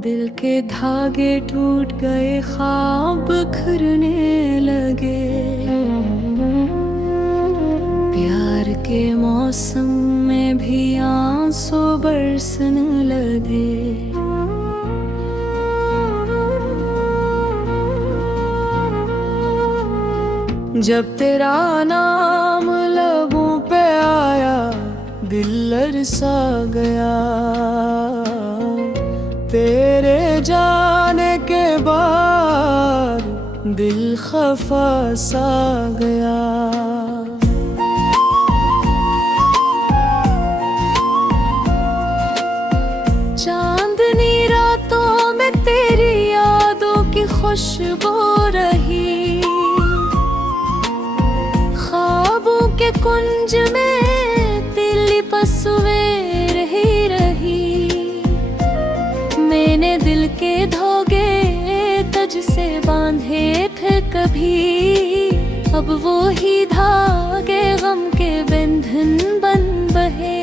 दिल के धागे टूट गए, ख्वाब बिखरने लगे। प्यार के मौसम में भी आंसू बरसने लगे। जब तेरा नाम लबों पे आया, दिल लरसा गया। तेरे जाने के बाद दिल खफा सा गया। चांदनी रातों में तेरी यादों की खुशबू रही। ख्वाबों के कुंज में तेरी तस्वीर ही रही। मैंने दिल के धागे तुझ से बांधे थे कभी, अब वो ही धागे गम के बंधन बन बहे।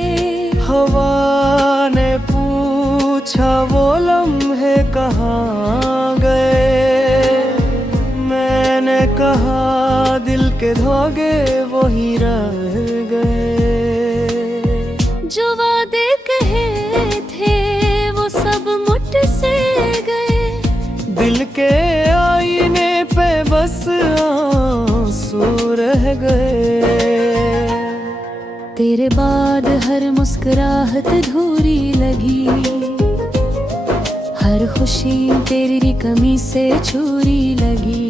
हवा ने पूछा वो लम्हे कहाँ गए, मैंने कहा दिल के धागे वही रह गए। जो वादे कहे थे वो सब मुट से गए। दिल के आईने पे बस आंसू रह गए। तेरे बाद हर मुस्कुराहट अधूरी लगी। हर खुशी तेरी कमी से छुरी लगी।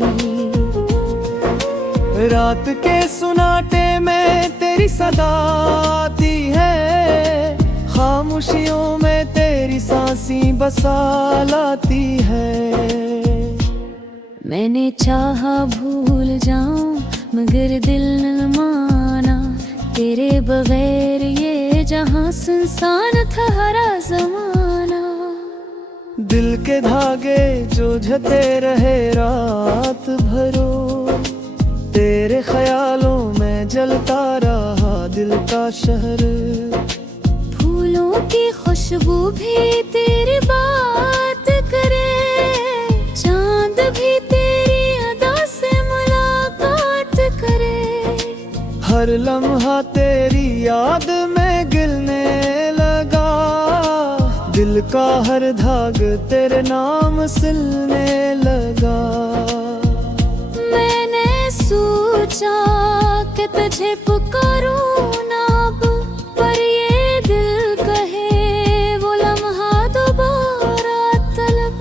रात के सुनाटे में तेरी सदा आती है। खामोशियों में तेरी सांसें बसा लाती है। मैंने चाहा भूल जाऊं मगर दिल न माना। तेरे बगैर ये जहां सुनसान था हरा जमाना। दिल के धागे जो झते रहे रात भरो। तेरे ख्यालों में जलता रहा दिल का शहर। फूलों की खुशबू भी तेरी बात करे। चांद भी तेरी अदा से मुलाकात करे। हर लम्हा तेरी याद में गिलने लगा। दिल का हर धाग तेरे नाम सिलने लगा। मैंने सोचा कि तुझे पुकारूं ना अब, पर ये दिल कहे वो लम्हा दोबारा तलब।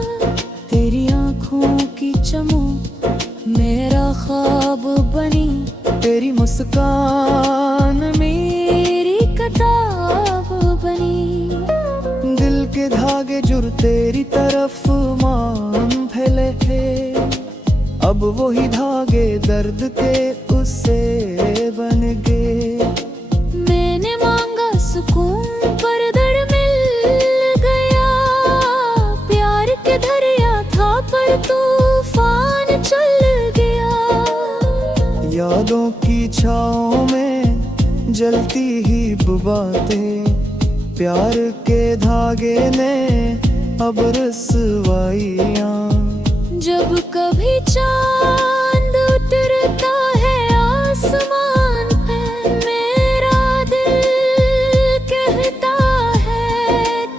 तेरी आँखों की चमक मेरा ख्वाब बनी। तेरी मुस्कान मेरी किताब बनी। दिल के धागे जुड़ तेरी तरफ मान फैले थे। अब वही धागे दर्द के उससे बन गए। मैंने मांगा सुकून पर दर्द मिल गया। प्यार के दरिया था पर तूफान चल गया। यादों की छाँव में जलती ही बातें। प्यार के धागे ने अब रसवाइयाँ। जब कभी चांद उतरता है आसमान पे, मेरा दिल कहता है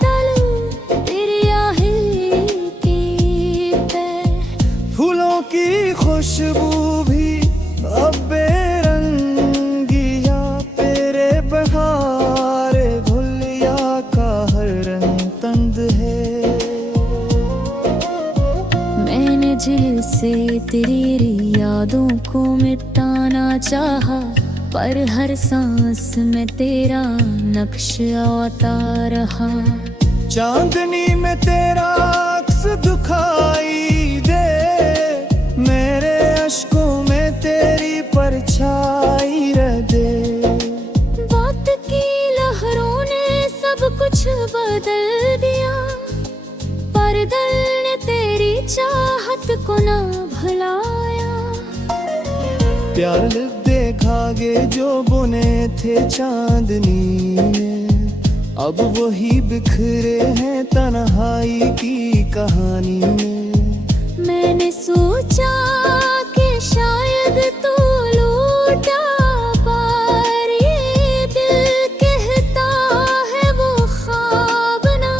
तलू तेरी आहिकी पे। फूलों की खुशबू भी अब बेरंगिया। तेरे बहार भुलिया का हर रंग तंद है। दिल से तेरी यादों को मिटाना चाहा, पर हर सांस में तेरा नक्श आता रहा। चांदनी में तेरा अक्स दिखाई दे। मेरे अश्कों में तेरी परछाई रह दे। बात की लहरों ने सब कुछ बदल दिया। पर दिल ने तेरी चाहत को ना भुलाया। प्यार देखा गे जो बुने थे चांदनी में, अब वही बिखरे हैं तन्हाई की कहानी में। मैंने सोचा कि शायद तू लौटा, पर ये दिल कहता है वो ख्वाब ना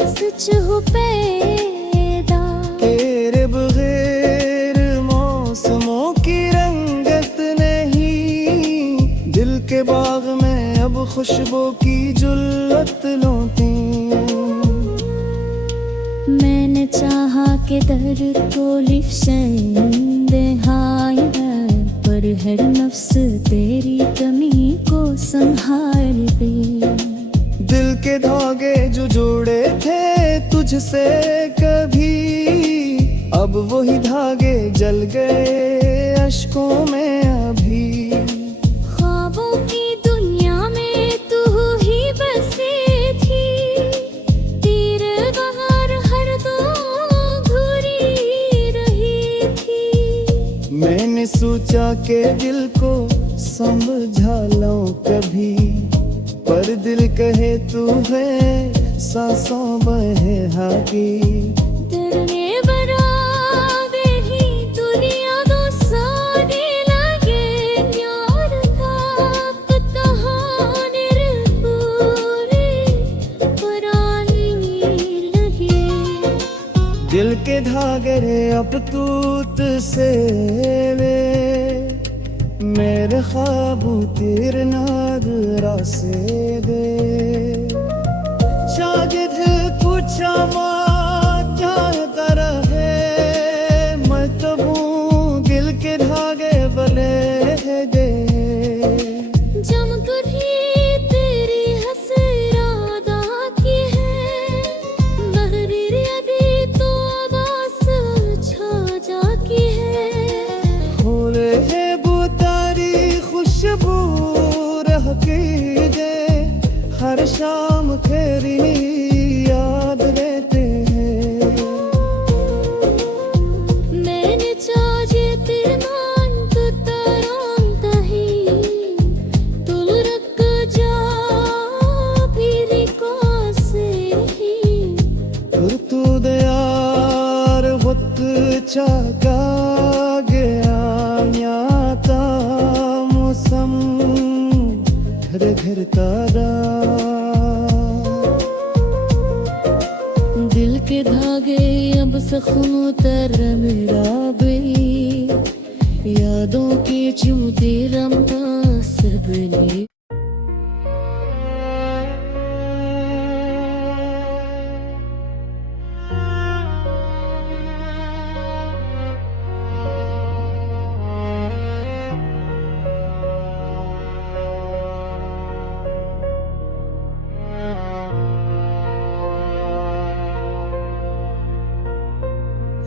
सच हो पैदा। तेरे बगैर मौसमों की रंगत नहीं, दिल के बाग में अब खुशबू की जुल्लत लौटी। मैंने चाहा कि दर्द को लिफ्शन दे हाय है, पर हर नफ्स तेरी कमी को संभाल दे। दिल के धागे जो जोड़े थे तुझसे कभी, अब वही धागे जल गए अश्कों में अभी। ख्वाबों की दुनिया में तू ही बसी थी, तेरे बहार हर दो घूरी रही थी। मैंने सोचा कि दिल को समझा लूं कभी, पर दिल कहे तू है सांसों बहे हागी। डरने बरा देही दुनिया दो साने लगे, यार थाप कहानी पूरी पुरानी लगे। दिल के धागे रे अब तूत से वे, मेरे ख्वाबों तेरे नादरा से दे। शागिद कुछ चाहता रहे, मैं तो हूँ दिल के धागे बले दे। जम कर ही तेरी हसरादा की है, बहरी अभी तो आवाज़ छा जाकी है। खोले है बुतारी खुशबू रह की दे, हर शाम तेरी याद देते हैं। मैंने चाहे तेरे मान तो तरंग ही, तू रख जा फिर को से ही। और तू दयार वक्त चाका गया न्याता मौसम घर घर तारा। दिल के धागे अब सखनों तर मेरा बे, यादों के चुमते रमता सबने।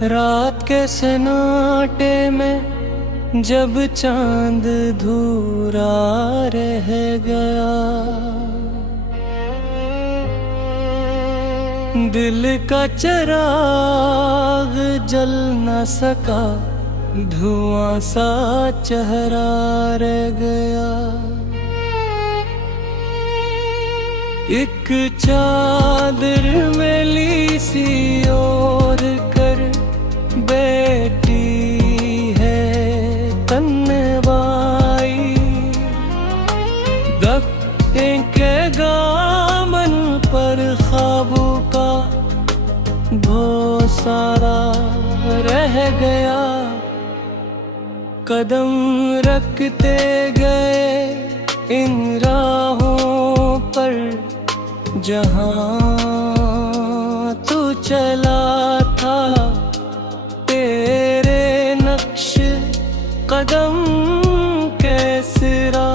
रात के सन्नाटे में जब चांद धूरा रह गया, दिल का चिराग जल न सका, धुआं सा चेहरा रह गया। एक चादर में ली सी ओढ़ कर बैठी है तन्वाई, दफ्ते के दामन पर ख्वाबों का बहुत सारा रह गया। कदम रखते गए इन राहों पर, जहाँ तू चला था, तेरे नक्श कदम कैसरा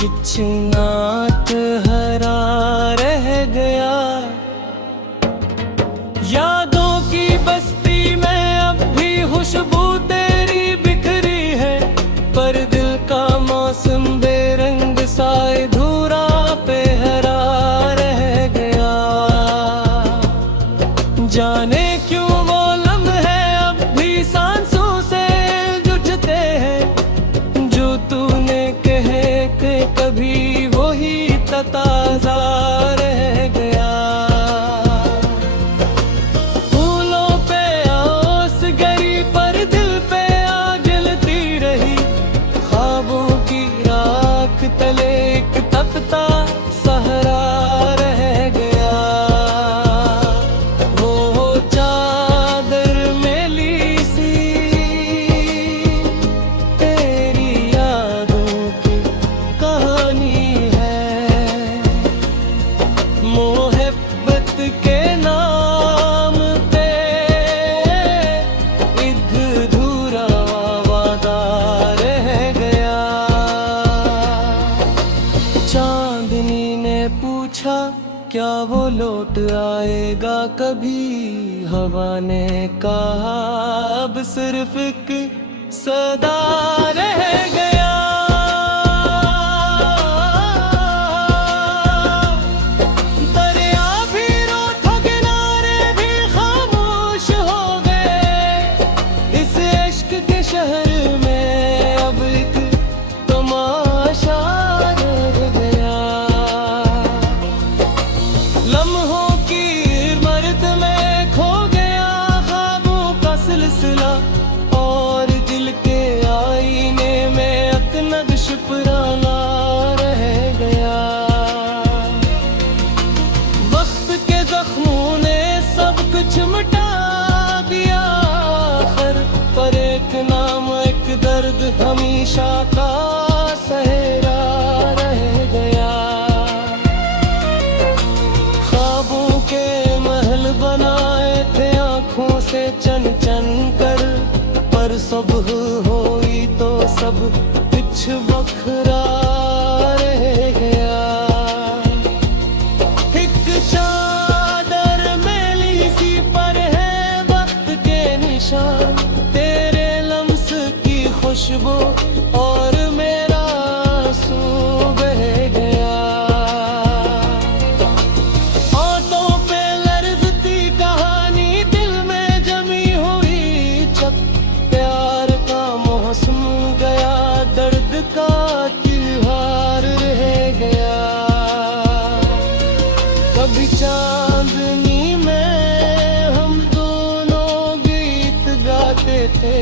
कुछ नात हरा रह गया। यादों की बस्ती में अब भी खुशबू तेरी बिखरी है, पर दिल का मौसम बेरंग साए धूरा पे हरा रह गया। जाने क्यों वो लम्हे अब भी सांसों से जुझते हैं, जो तूने कहे थे कभी वही ताज़ा रह पूछा क्या वो लौट आएगा कभी, हवा ने कहा अब सिर्फ एक सदा रह गया। दरिया भी रो था, किनारे भी खामोश हो गए, इस इश्क के शहर में अब एक तमाशा रह गया। लम्हों की इमारत में खो गया ख्वाबों का सिलसिला, और दिल के आईने में एक नक्श पुराना रह गया। वक्त के जख्मों ने सब कुछ मिटा दिया आखिर, पर एक नाम एक दर्द हमेशा का सहेरा रह गया। ख्वाबों के महल बनाए थे आंखों से चन चन कर, पर सुबह हुई तो सब कुछ बखरा रह गया। एक चादर मैली सी पर है वक्त के निशान, तेरे लम्स की खुशबू और मेरा आंसू बह गया। होठों पे लर्ज़ती कहानी दिल में जमी हुई छप, प्यार का मौसम गया दर्द का त्योहार रह गया। कभी चांदनी में हम दोनों गीत गाते थे,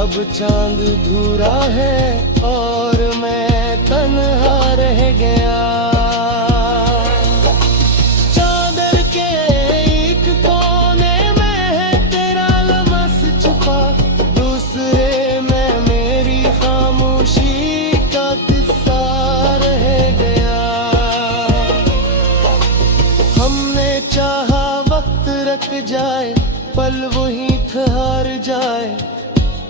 अब चांद धूरा है और मैं तन्हा रह गया। चादर के एक कोने में है तेरा लम्स छुपा, दूसरे में मेरी खामोशी का किस्सा रह गया। हमने चाहा वक्त रख जाए, पल वहीं ठहर जाए,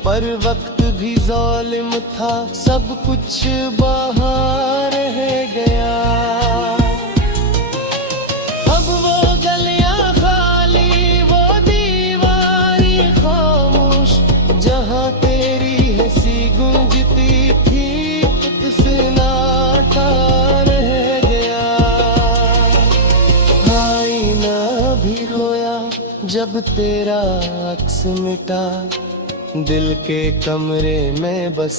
पर वक्त भी जालिम था, सब कुछ बाहर रह गया। अब वो गलियां खाली, वो दीवारी खामोश, जहां तेरी हंसी गूंजती थी, एक सन्नाटा रह गया। आईना भी रोया जब तेरा अक्स मिटा, दिल के कमरे में बस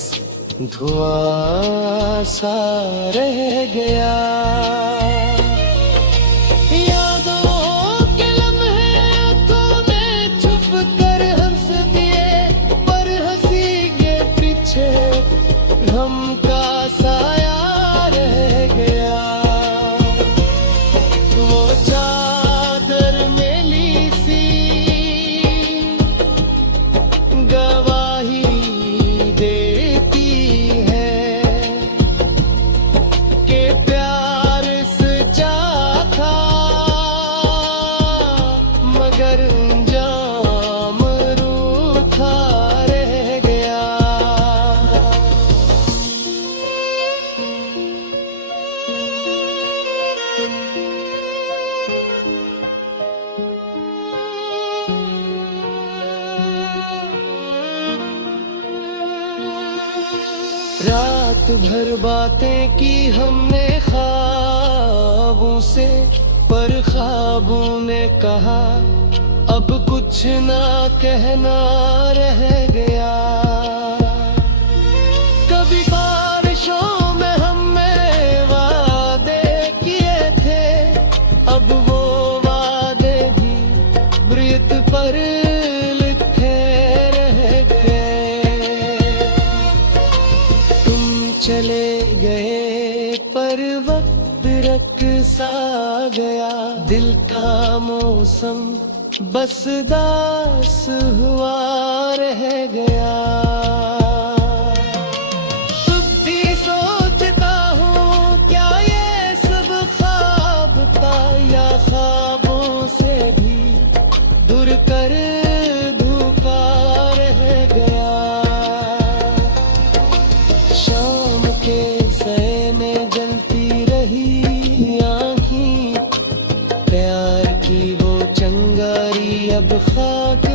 धुआं सा रह गया। यादों के लम्हे आंखों में छुप कर हंस दिए, पर हंसी के पीछे गम का साया रह गया। वो चादर मैली सी गवाही देती है कि प्यार सच्चा था, मगर अंजाम रूठा रह गया। रात भर बातें की हमने ख्वाबों से, पर ख्वाबों ने कहा अब कुछ ना कहना रह गया। कभी बारिशों में हमने वादे किए थे, अब वो वादे भी ब्रीत पर लिखे रह गए। तुम चले गए पर वक्त रख सा गया, दिल का मौसम बस दास हुआ रह गया। खुद भी सोचता हूँ क्या ये सब ख्वाब था, या ख्वाबों से भी दूर कर धोखा रह गया। शाम के सए में जलती रही अब खाक